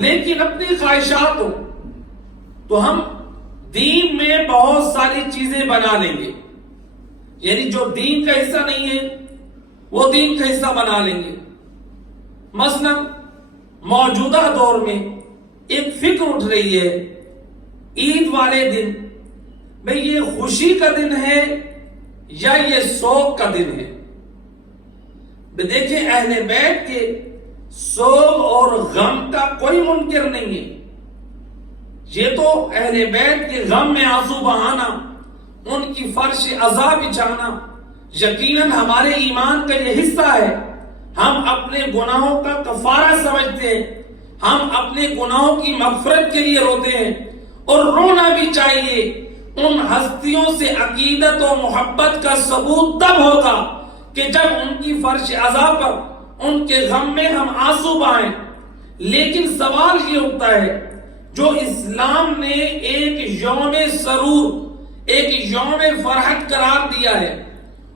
لیکن اپنی خواہشات ہو تو ہم دین میں بہت ساری چیزیں بنا لیں گے، یعنی جو دین کا حصہ نہیں ہے وہ دین کا حصہ بنا لیں گے۔ مثلا موجودہ دور میں ایک فکر اٹھ رہی ہے، عید والے دن بھئی یہ خوشی کا دن ہے یا یہ سوگ کا دن ہے؟ دیکھیں اہل بیت کے سوگ اور غم کا کوئی منکر نہیں ہے، یہ تو اہل بیت کے غم میں آنسو بہانا، ان کی فرش عزا بچھانا یقیناً ہمارے ایمان کا یہ حصہ ہے۔ ہم اپنے گناہوں کا کفارہ سمجھتے ہیں، ہم اپنے گناہوں کی مغفرت کے لیے روتے ہیں، اور رونا بھی چاہیے۔ ان ہستیوں سے عقیدت و محبت کا ثبوت تب ہوگا کہ جب ان کی فرش عزا پر ان کے غم میں ہم آنسو بہائیں۔ لیکن سوال یہ اٹھتا ہے، جو اسلام نے ایک یوم سرور، ایک یوم فرحت قرار دیا ہے،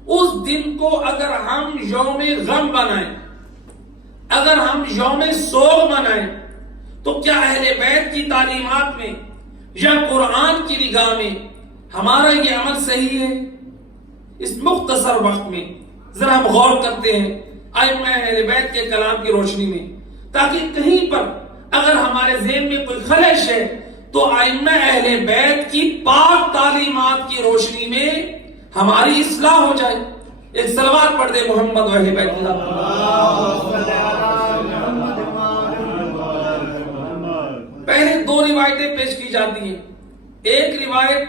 اس دن کو اگر ہم یوم غم بنائیں، اگر ہم یوم سوگ بنائیں، تو کیا اہل بیت کی تعلیمات میں یا قرآن کی نگاہ میں ہمارا یہ عمل صحیح ہے؟ اس مختصر وقت میں ذرا ہم غور کرتے ہیں ائمہ اہل بیت کے کلام کی روشنی میں، تاکہ کہیں پر اگر ہمارے ذہن میں کوئی خلش ہے تو ائمہ اہل بیت کی پاک تعلیمات کی روشنی میں ہماری اصلاح ہو جائے۔ ایک صلوات پڑھ دے محمد و اہل بیت اللہ۔ پہلے دو روایتیں پیش کی جاتی ہیں، ایک روایت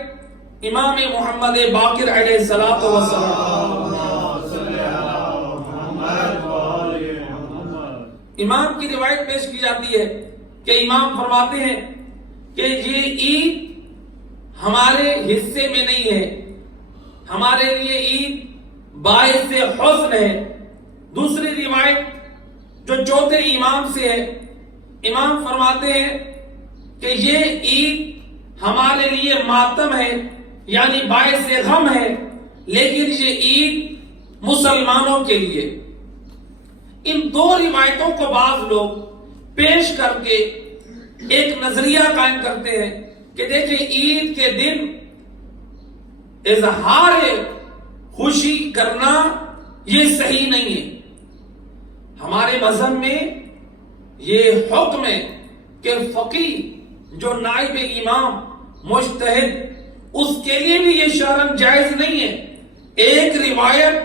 امام محمد باقر علیہ السلام، امام کی روایت پیش کی جاتی ہے کہ امام فرماتے ہیں کہ یہ عید ہمارے حصے میں نہیں ہے، ہمارے لیے عید باعث حزن ہے۔ دوسری روایت جو چوتھے امام سے ہے، امام فرماتے ہیں کہ یہ عید ہمارے لیے ماتم ہے، یعنی باعث غم ہے، لیکن یہ عید مسلمانوں کے لیے۔ ان دو روایتوں کو بعض لوگ پیش کر کے ایک نظریہ قائم کرتے ہیں کہ دیکھیں عید کے دن اظہار خوشی کرنا یہ صحیح نہیں ہے۔ ہمارے مذہب میں یہ حکم ہے کہ فقیہ جو نائب امام مجتہد، اس کے لیے بھی یہ شرعاً جائز نہیں ہے ایک روایت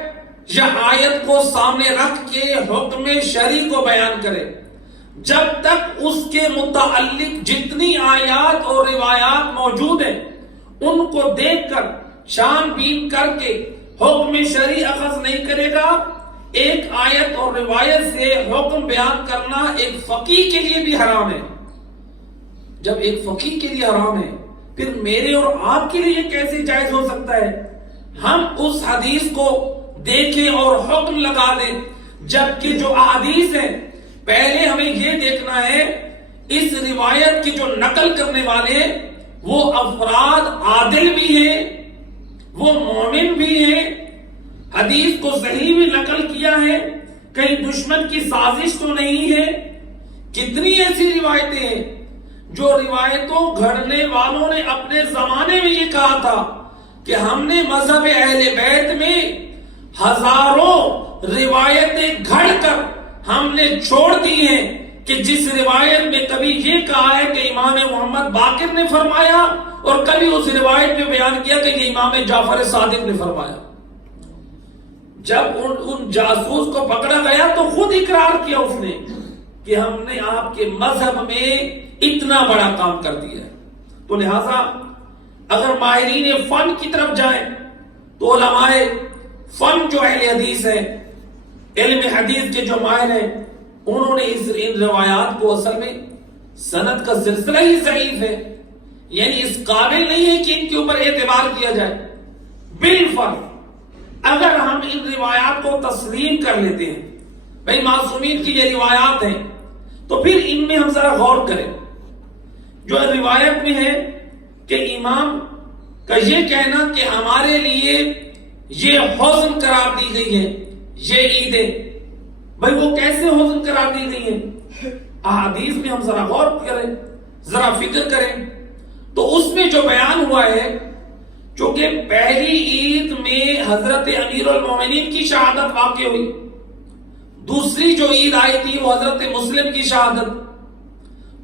یا آیت کو سامنے رکھ کے حکم شرعی کو بیان کرے، جب تک اس کے متعلق جتنی آیات اور روایات موجود ہیں ان کو دیکھ کر شان بین کر کے حکم شرعی اخذ نہیں کرے گا۔ ایک آیت اور روایت سے حکم بیان کرنا ایک فقیہ کے لیے بھی حرام ہے۔ جب ایک فقیہ کے لیے حرام ہے، پھر میرے اور آپ کے لیے کیسے جائز ہو سکتا ہے؟ ہم اس حدیث کو دیکھیں اور حکم لگا دیں، جبکہ جو احادیث ہیں پہلے ہمیں یہ دیکھنا ہے اس روایت کی جو نقل کرنے والے وہ افراد عادل بھی ہیں، وہ مومن بھی ہیں، حدیث کو صحیح بھی نقل کیا ہے، کہیں دشمن کی سازش تو نہیں ہے۔ کتنی ایسی روایتیں ہیں جو روایتوں گھڑنے والوں نے اپنے زمانے میں یہ کہا تھا کہ ہم نے مذہب اہل بیت میں ہزاروں روایتیں گھڑ کر ہم نے چھوڑ دی ہیں کہ جس روایت میں کبھی یہ کہا ہے کہ امام محمد باقر نے فرمایا اور کبھی اس روایت میں بیان کیا کہ یہ امام جعفر صادق نے فرمایا۔ جب ان جاسوس کو پکڑا گیا تو خود اقرار کیا اس نے کہ ہم نے آپ کے مذہب میں اتنا بڑا کام کر دیا ہے۔ تو لہٰذا اگر ماہرین فن کی طرف جائیں تو علماء فن جو اہل حدیث ہیں، علم حدیث کے جو ماہر ہیں، انہوں نے ان روایات کو اصل میں سند کا سلسلہ ہی ضعیف ہے، یعنی اس قابل نہیں ہے کہ ان کے اوپر اعتبار کیا جائے۔ بالفرض اگر ہم ان روایات کو تسلیم کر لیتے ہیں، بھئی معصومین کی یہ روایات ہیں، تو پھر ان میں ہم ذرا غور کریں۔ جو روایت میں ہے کہ امام کا یہ کہنا کہ ہمارے لیے یہ حزن قرار دی گئی ہے یہ عید ہے، بھئی وہ کیسے حزن قرار دی گئی ہے؟ احادیث میں ہم ذرا غور کریں، ذرا فکر کریں، تو اس میں جو بیان ہوا ہے، چونکہ پہلی عید میں حضرت امیر المومنین کی شہادت واقع ہوئی، دوسری جو عید آئی تھی وہ حضرت مسلم کی شہادت،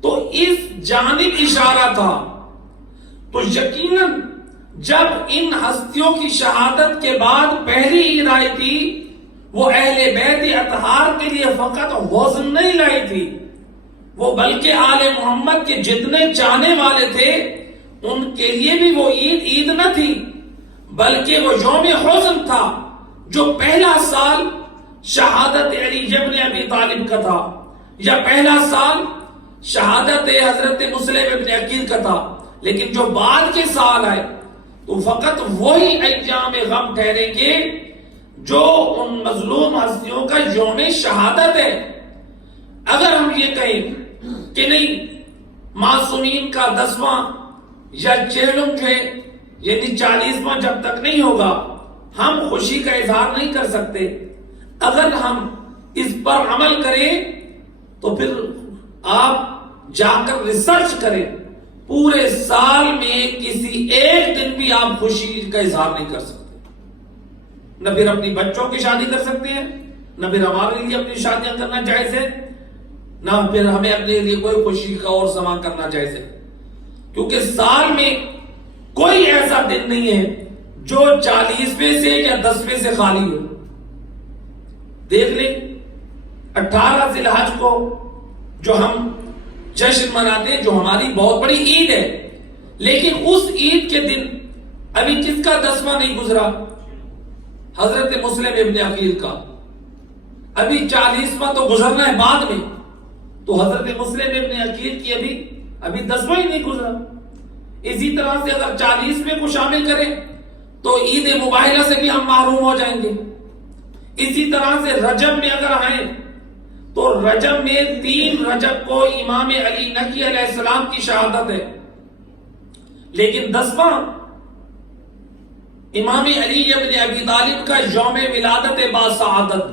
تو اس جانب اشارہ تھا۔ تو یقیناً جب ان ہستیوں کی شہادت کے بعد پہلی عید آئی تھی، وہ اہل بیت اطہار کے لیے فقط حزن نہیں لائی تھی، وہ بلکہ آل محمد کے جتنے چاہنے والے تھے ان کے لیے بھی وہ عید نہ تھی، بلکہ وہ یوم حزن تھا، جو پہلا سال شہادت علی ابن ابی طالب کا تھا، یا پہلا سال شہادت حضرت مسلم ابن عقیل کا تھا۔ لیکن جو بعد کے سال آئے تو فقط وہی ایام غم ٹھہریں گے جو ان مظلوم ہستیوں کا یوم شہادت ہے۔ اگر ہم یہ کہیں کہ نہیں، معصومین کا 10واں یا 40واں جو ہے، یعنی 40واں جب تک نہیں ہوگا ہم خوشی کا اظہار نہیں کر سکتے، اگر ہم اس پر عمل کریں تو پھر آپ جا کر ریسرچ کریں، پورے سال میں کسی ایک دن بھی آپ خوشی کا اظہار نہیں کر سکتے، نہ پھر اپنی بچوں کی شادی کر سکتے ہیں، نہ پھر ہمارے لیے اپنی شادیاں کرنا جائز ہے، نہ پھر ہمیں اپنے لیے کوئی خوشی کا اور سامان کرنا جائز ہے، کیونکہ سال میں کوئی ایسا دن نہیں ہے جو 40ویں سے یا 10ویں سے خالی ہو۔ دیکھ لیں 18 ذی الحج کو جو ہم جشن مناتے ہیں، جو ہماری بہت بڑی عید ہے، لیکن اس عید کے دن ابھی کس کا 10واں نہیں گزرا؟ حضرت مسلم ابن عقیل کا۔ ابھی 40واں تو گزرنا ہے بعد میں، تو حضرت مسلم ابن عقیل کی ابھی 10واں ہی نہیں گزرا۔ اسی طرح سے اگر 40ویں کو شامل کریں تو عید مباہلہ سے بھی ہم محروم ہو جائیں گے۔ اسی طرح سے رجب میں اگر آئیں تو رجب میں 3 رجب کو امام علی نقی علیہ السلام کی شہادت ہے، لیکن 10واں امام علی ابن ابی طالب کا یوم ولادت باسعادت،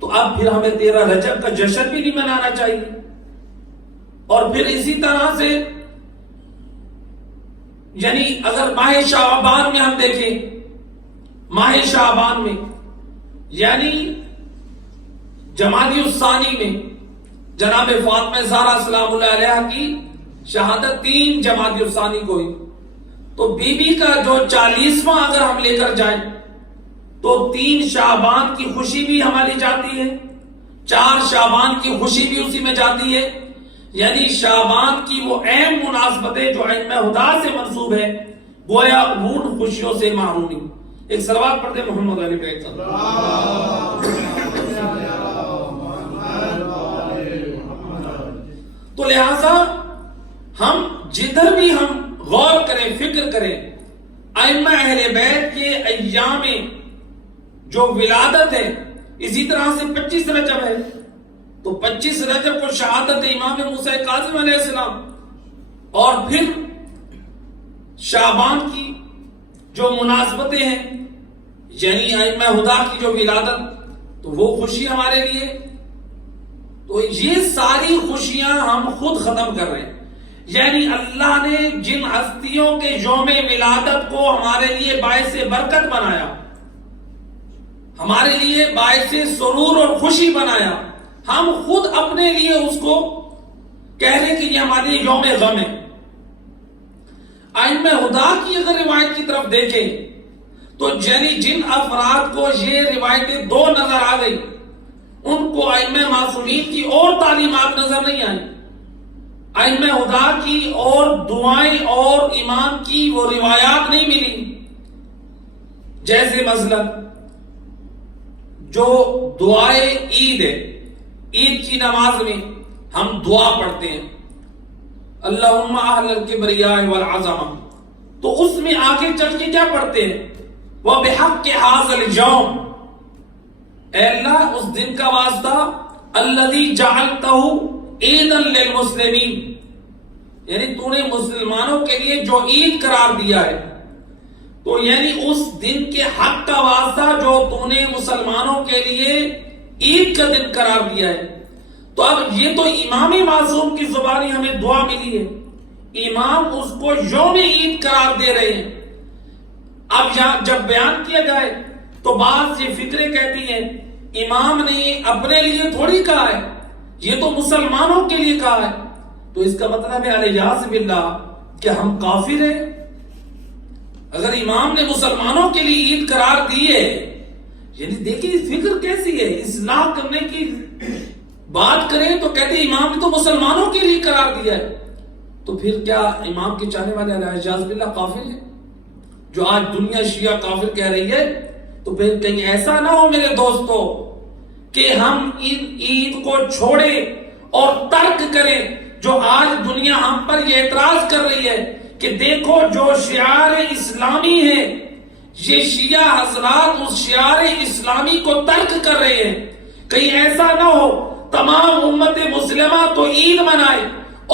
تو اب پھر ہمیں 13 رجب کا جشن بھی نہیں منانا چاہیے۔ اور پھر اسی طرح سے یعنی اگر ماہ شعبان میں ہم دیکھیں، ماہ شعبان میں یعنی جمادی الثانی میں جناب فاطمہ زہرا سلام اللہ علیہ کی شہادت 3 جمادی الثانی کو ہوئی، تو بی بی کا جو 40واں اگر ہم لے کر جائیں تو 3 شعبان کی خوشی بھی ہماری جاتی ہے، 4 شعبان کی خوشی بھی اسی میں جاتی ہے، یعنی شعبان کی وہ اہم مناسبتیں جو ائمہ ہدا سے منسوب ہے، گویا ان خوشیوں سے محرومی۔ ایک صلوات پڑھتے محمد علی پہ صلی اللہ۔ تو لہذا ہم جدھر بھی ہم غور کریں، فکر کریں، ائمہ اہل بیت کے ایام جو ولادت ہے، اسی طرح سے 25 رجب ہے، تو 25 رجب کو شہادت امام موسیٰ کاظم علیہ السلام، اور پھر شعبان کی جو مناسبتیں ہیں یعنی ائمہ ہدا کی جو ولادت، تو وہ خوشی ہمارے لیے، تو یہ ساری خوشیاں ہم خود ختم کر رہے ہیں۔ یعنی اللہ نے جن ہستیوں کے یوم ولادت کو ہمارے لیے باعث برکت بنایا، ہمارے لیے باعث سرور اور خوشی بنایا، ہم خود اپنے لیے اس کو کہہ رہے کہ یہ ہمارے لیے یوم غم ہے۔ ائمہ ہدا کی اگر روایت کی طرف دیکھیں تو جن افراد کو یہ روایتیں 2 نظر آ گئی، ان کو ائمہ معصومین کی اور تعلیمات نظر نہیں آئی، ائمہ ہدا کی اور دعائیں اور امام کی وہ روایات نہیں ملی۔ جیسے مثلا جو دعائے عید ہے، عید کی نماز میں ہم دعا پڑھتے ہیں اللہم اہل الکبریاء والعظمہ، تو اس میں آگے چل کے کیا پڑھتے ہیں؟ وَبِحَقِّ هَذَا الْيَوْمِ، اے اللہ اس دن کا واسطہ الذی جعلتہ عیدا للمسلمین، یعنی تو نے مسلمانوں کے لیے جو عید قرار دیا ہے، تو یعنی اس دن کے حق کا واسطہ جو تو نے مسلمانوں کے لیے عید کا دن قرار دیا ہے، تو اب یہ تو امام معصوم کی زبانی ہمیں دعا ملی ہے، امام اس کو یوم عید قرار دے رہے ہیں۔ اب جب بیان کیا جائے تو بعض یہ فکریں کہتی ہیں امام نے اپنے لیے تھوڑی کہا ہے، یہ تو مسلمانوں کے لیے کہا ہے، تو اس کا مطلب ہے الیاذ باللہ کہ ہم کافر ہیں۔ اگر امام نے مسلمانوں کے لیے عید قرار دی ہے، یعنی دیکھیں فکر کیسی ہے، اصلاح کرنے کی بات کریں تو کہتے ہیں امام نے تو مسلمانوں کے لیے قرار دیا ہے، تو پھر کیا امام کے چاہنے والے الیاذ باللہ کافر ہیں؟ جو آج دنیا شیعہ کافر کہہ رہی ہے، تو پھر کہیں ایسا نہ ہو میرے دوستو کہ ہم عید کو چھوڑیں اور ترک کریں، جو آج دنیا ہم پر یہ اعتراض کر رہی ہے کہ دیکھو جو شعار اسلامی ہے، یہ شیعہ حضرات اس شعار اسلامی کو ترک کر رہے ہیں۔ کہیں ایسا نہ ہو تمام امت مسلمہ تو عید منائے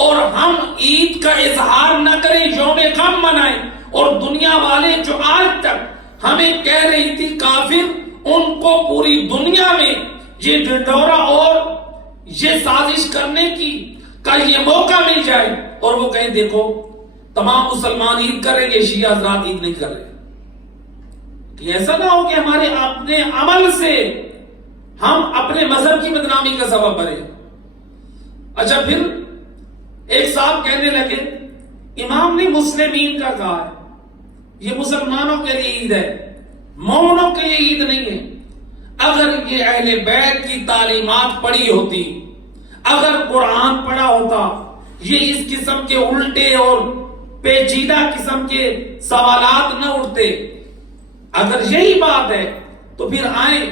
اور ہم عید کا اظہار نہ کریں، یوم غم منائیں، اور دنیا والے جو آج تک ہمیں کہہ رہی تھی کافر، ان کو پوری دنیا میں یہ ڈنڈورا اور یہ سازش کرنے کی کا یہ موقع مل جائے اور وہ کہیں دیکھو تمام مسلمان عید کر رہے ہیں، شیعہ حضرات عید نہیں کر رہے۔ کہ ایسا نہ ہو کہ ہمارے اپنے عمل سے ہم اپنے مذہب کی بدنامی کا سبب بنے۔ اچھا، پھر ایک صاحب کہنے لگے امام نے مسلمین کا کہا ہے، یہ مسلمانوں کے لیے عید ہے، مومنوں کے لیے عید نہیں ہے۔ اگر یہ اہل بیت کی تعلیمات پڑھی ہوتی، اگر قرآن پڑھا ہوتا، یہ اس قسم کے الٹے اور پیچیدہ قسم کے سوالات نہ اٹھتے۔ اگر یہی بات ہے تو پھر آئیں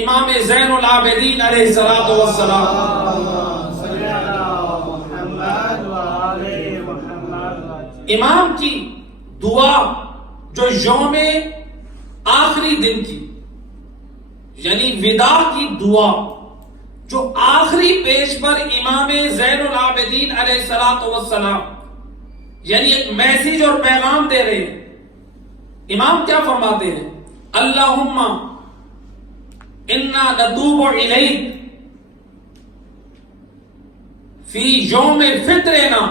امام زین العابدین علیہ الصلوۃ والسلام، امام کی دعا جو یوم آخری دن کی، یعنی وداع کی دعا جو آخری پیش پر امام زین العابدین علیہ الصلوۃ والسلام یعنی ایک میسیج اور پیغام دے رہے ہیں۔ امام کیا فرماتے ہیں؟ اللہم انا نتوب الیک فی یوم فطرنا،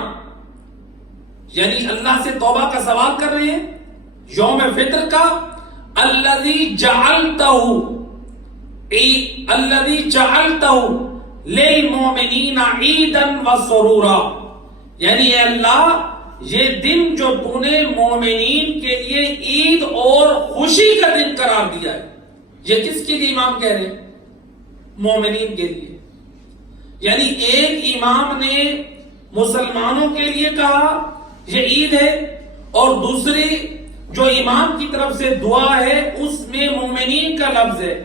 یعنی اللہ سے توبہ کا سوال کر رہے ہیں یوم فطر کا، الذی جعلتہ للمؤمنین عیدا وسرورا، یعنی اے اللہ یہ دن جو تو نے مومنین کے لیے عید اور خوشی کا دن قرار دیا ہے، یہ کس کے لیے امام کہہ رہے ہیں؟ مومنین کے لیے۔ یعنی ایک امام نے مسلمانوں کے لیے کہا یہ عید ہے، اور دوسری جو امام کی طرف سے دعا ہے اس میں مومنین کا لفظ ہے،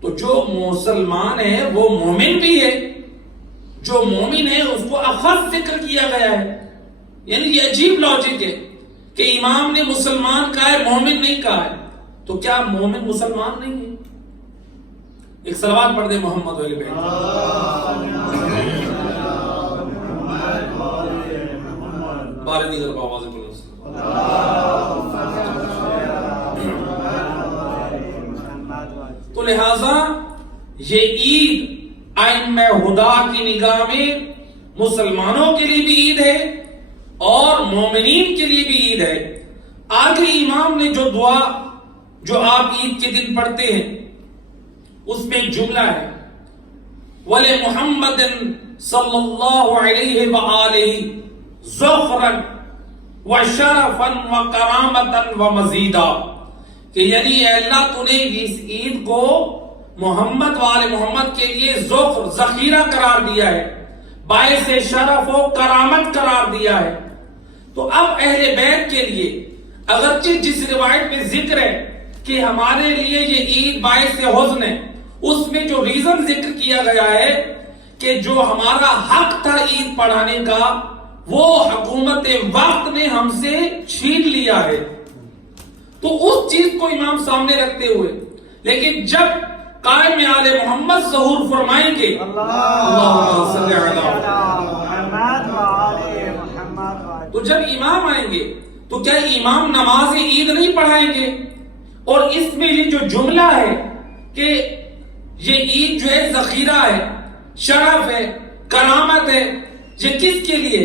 تو جو مسلمان ہے وہ مومن بھی ہے، جو مومن ہے اس کو اخص ذکر کیا گیا ہے۔ یعنی یہ عجیب لاجک ہے کہ امام نے مسلمان کہا ہے مومن نہیں کہا ہے، تو کیا مومن مسلمان نہیں ہے؟ ایک صلوات پڑھ دیں محمد علیہ بیت۔ بارے دیگر آواز بولو۔ تو لہذا یہ عید ائمہ ہدا کی نگاہ میں مسلمانوں کے لیے بھی عید ہے اور مومنین کے لیے بھی عید ہے۔ آگے امام نے جو دعا جو آپ عید کے دن پڑھتے ہیں اس میں ایک جملہ ہے، وَلِمُحَمَّدٍ صلی اللہ علیہ وآلہ ذخرًا وشرفًا وکرامةً ومزیدا، کہ یعنی اے اللہ تو نے اس عید کو محمد وآل محمد کے لیے ذخر ذخیرہ قرار دیا ہے، باعث شرف و کرامت قرار دیا ہے۔ تو اب اہل بیت کے لیے اگرچہ جس روایت میں ذکر ہے کہ ہمارے لیے یہ عید باعث حزن ہے، اس میں جو ریزن ذکر کیا گیا ہے کہ جو ہمارا حق تھا عید پڑھانے کا وہ حکومت وقت نے ہم سے چھین لیا ہے، تو اس چیز کو امام سامنے رکھتے ہوئے، لیکن جب قائم آل محمد ظہور فرمائیں گے اللہم صلی علی محمد، تو جب امام آئیں گے تو کیا امام نماز عید نہیں پڑھائیں گے؟ اور اس میں یہ جو جملہ ہے کہ یہ عید جو ہے ذخیرہ ہے، شرف ہے، کرامت ہے، یہ کس کے لیے؟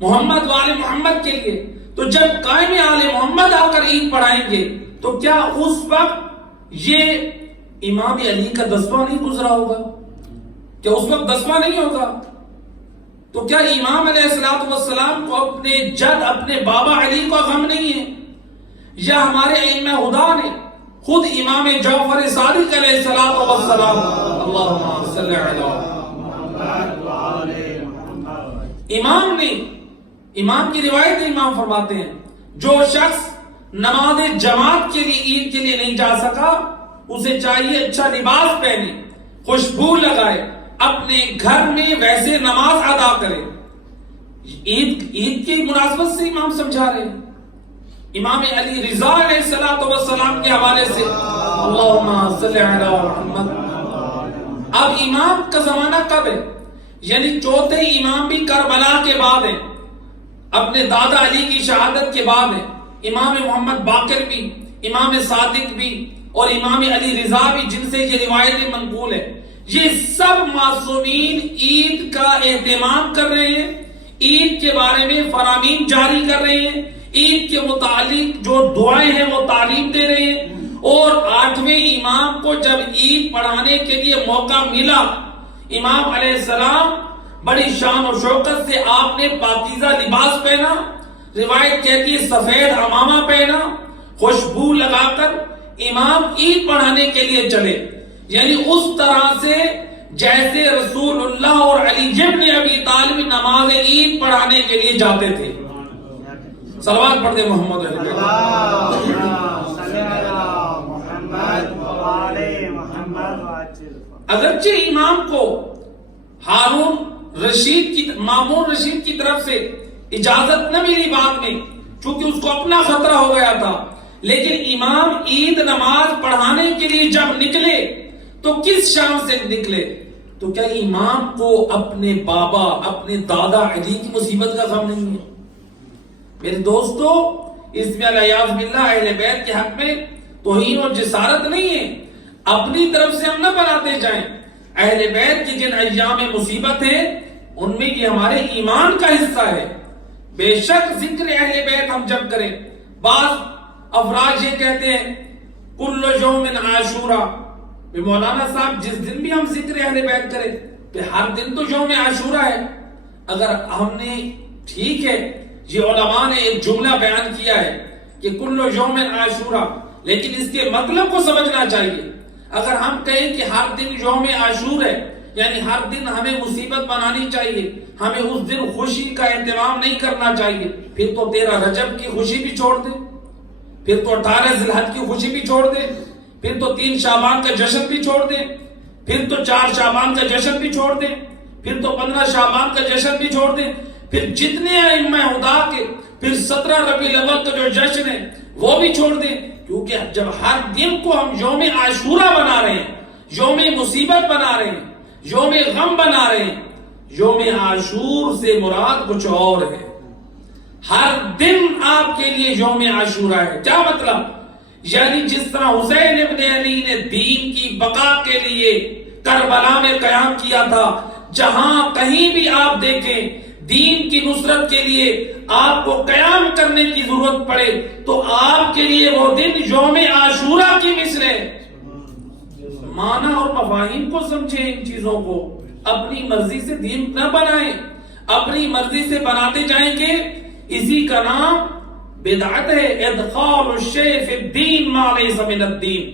محمد والے محمد کے لیے۔ تو جب قائم آل محمد آ کر عید پڑھائیں گے تو کیا اس وقت یہ امام علی کا دسواں نہیں گزرا ہوگا؟ کیا اس وقت دسواں نہیں ہوگا؟ تو کیا امام علیہ السلام کو اپنے جد، اپنے بابا علی کو غم نہیں ہے؟ یا ہمارے ائمہ خدا نے خود امام جعفر صادق علیہ السلام، اللہم صلی علی امام نے، امام کی روایت امام فرماتے ہیں جو شخص نماز جماعت کے لیے، عید کے لیے نہیں جا سکا، اسے چاہیے اچھا لباس پہنے، خوشبو لگائے، اپنے گھر میں ویسے نماز ادا کرے۔ عید کی مناسبت سے امام سمجھا رہے ہیں۔ امام علی رضا علیہ السلام کے حوالے سے اللہم صلی علی محمد۔ اب امام کا زمانہ کب ہے؟ یعنی چوتھے امام بھی کربلا کے بعد ہے، اپنے دادا علی کی شہادت کے بعد ہے۔ امام محمد باقر بھی، امام صادق بھی، اور امام علی رضا بھی، جن سے یہ روایتیں منقول ہے، یہ سب معصومین عید کا اہتمام کر رہے ہیں، عید کے بارے میں فرامین جاری کر رہے ہیں، عید کے متعلق جو دعائیں ہیں وہ تعلیم دے رہے ہیں۔ اور 8ویں امام کو جب عید پڑھانے کے لیے موقع ملا، امام علیہ السلام بڑی شان و شوکت سے آپ نے پاکیزہ لباس پہنا، روایت کہتی ہے سفید عمامہ پہنا، خوشبو لگا کر امام عید پڑھانے کے لیے چلے۔ یعنی اس طرح سے جیسے رسول اللہ اور علی ابن ابی طالب نماز عید پڑھانے کے لیے جاتے تھے۔ صلوات پڑھ دے محمد علیہ اگرچہ امام کو مامون رشید کی طرف سے اجازت نہ ملی بعد میں، چونکہ اس کو اپنا خطرہ ہو گیا تھا، لیکن امام عید نماز پڑھانے کے لیے جب نکلے تو کس شان سے نکلے؟ تو کیا امام کو اپنے بابا، اپنے دادا علی کی مصیبت کا غم نہیں ہے؟ میرے دوستو، اس میں الیاذ باللہ اہل بیت کے حق میں توہین اور جسارت نہیں ہے، اپنی طرف سے ہم نہ بناتے جائیں۔ اہل بیت کی جن ایام مصیبت ہیں ان میں یہ ہمارے ایمان کا حصہ ہے۔ بے شک ذکر اہل بیت ہم جب کریں، بعض افراد یہ کہتے ہیں کل یوم عاشورہ، مولانا صاحب جس دن بھی ہم ذکر اہل بیت کریں کہ ہر دن تو یوم عاشورہ ہے۔ اگر ہم نے، ٹھیک ہے، یہ علماء نے ایک جملہ بیان کیا ہے کہ کل یوم عاشورہ، لیکن اس کے مطلب کو سمجھنا چاہیے۔ اگر ہم کہیں کہ ہر دن یوم عاشور ہے، یعنی ہر دن ہمیں مصیبت بنانی چاہیے، ہمیں اس دن خوشی کا اہتمام نہیں کرنا چاہیے، پھر تو 13 رجب کی خوشی بھی چھوڑ دے، پھر تو 18 ذی الحجہ کی خوشی بھی چھوڑ دے، پھر تو 3 شعبان کا جشن بھی چھوڑ دیں، پھر تو 4 شعبان کا جشن بھی چھوڑ دیں، پھر تو 15 شعبان کا جشن بھی چھوڑ دیں، پھر جتنے ائمہ خدا کے، پھر 17 ربیع الاول کا جو جشن ہے وہ بھی چھوڑ دیں۔ کیونکہ جب ہر دن کو ہم یوم عاشورہ بنا رہے ہیں، یوم مصیبت بنا رہے ہیں، یوم غم بنا رہے ہیں، یوم عاشور سے مراد کچھ اور ہے۔ ہر دن آپ کے لیے یوم عاشورہ ہے۔ کیا مطلب؟ یعنی جس طرح حسین ابن علی نے دین کی بقا کے لیے کربلا میں قیام کیا تھا، جہاں کہیں بھی آپ دیکھیں دین کی نصرت کے لیے آپ کو قیام کرنے کی ضرورت پڑے تو آپ کے لیے وہ دن یوم عاشورہ کی مثل ہے۔ معنی اور مفاہیم کو سمجھیں، ان چیزوں کو اپنی مرضی سے دین نہ بنائیں، اپنی مرضی سے بناتے جائیں گے، اسی کا نام بدعت ہے۔ ادخال الشیء فی الدین ما لیس من الدین،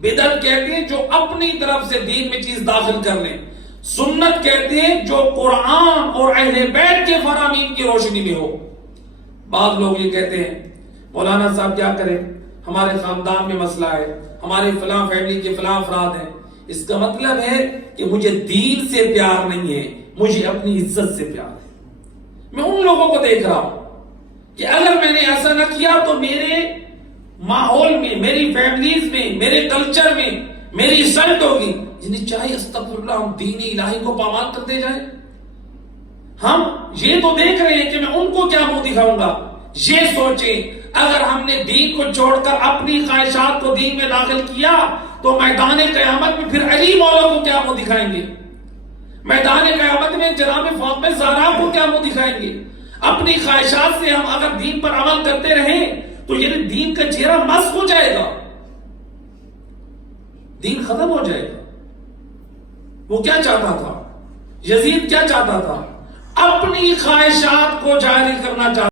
بدعت کہتے ہیں جو اپنی طرف سے دین میں چیز داخل کر لیں، سنت کہتے ہیں جو قرآن اور اہل بیت کے فرامین کی روشنی میں ہو۔ بعض لوگ یہ کہتے ہیں مولانا صاحب کیا کریں، ہمارے خاندان میں مسئلہ ہے، ہمارے فلاں فیملی کے فلاں افراد ہیں، اس کا مطلب ہے کہ مجھے دین سے پیار نہیں ہے، مجھے اپنی عزت سے پیار ہے۔ میں ان لوگوں کو دیکھ رہا ہوں کہ اگر میں نے ایسا نہ کیا تو میرے ماحول میں، میری فیملیز میں، میرے کلچر میں میری انسلٹ ہوگی۔ یعنی چاہے استغفر اللہ ہم دین الہی کو پامال کرتے جائیں، ہم یہ تو دیکھ رہے ہیں کہ میں ان کو کیا منہ دکھاؤں گا۔ یہ سوچیں اگر ہم نے دین کو چھوڑ کر اپنی خواہشات کو دین میں داخل کیا تو میدان قیامت میں پھر علی مولا کو کیا منہ دکھائیں گے۔ میدان قیامت میں جناب فاطمہ زہرا کو کیا منہ دکھائیں گے؟ اپنی خواہشات سے ہم اگر دین پر عمل کرتے رہیں تو یہ دین کا چہرہ مسخ ہو جائے گا، دین ختم ہو جائے گا۔ وہ کیا چاہتا تھا؟ یزید کیا چاہتا تھا؟ اپنی خواہشات کو جاری کرنا چاہتا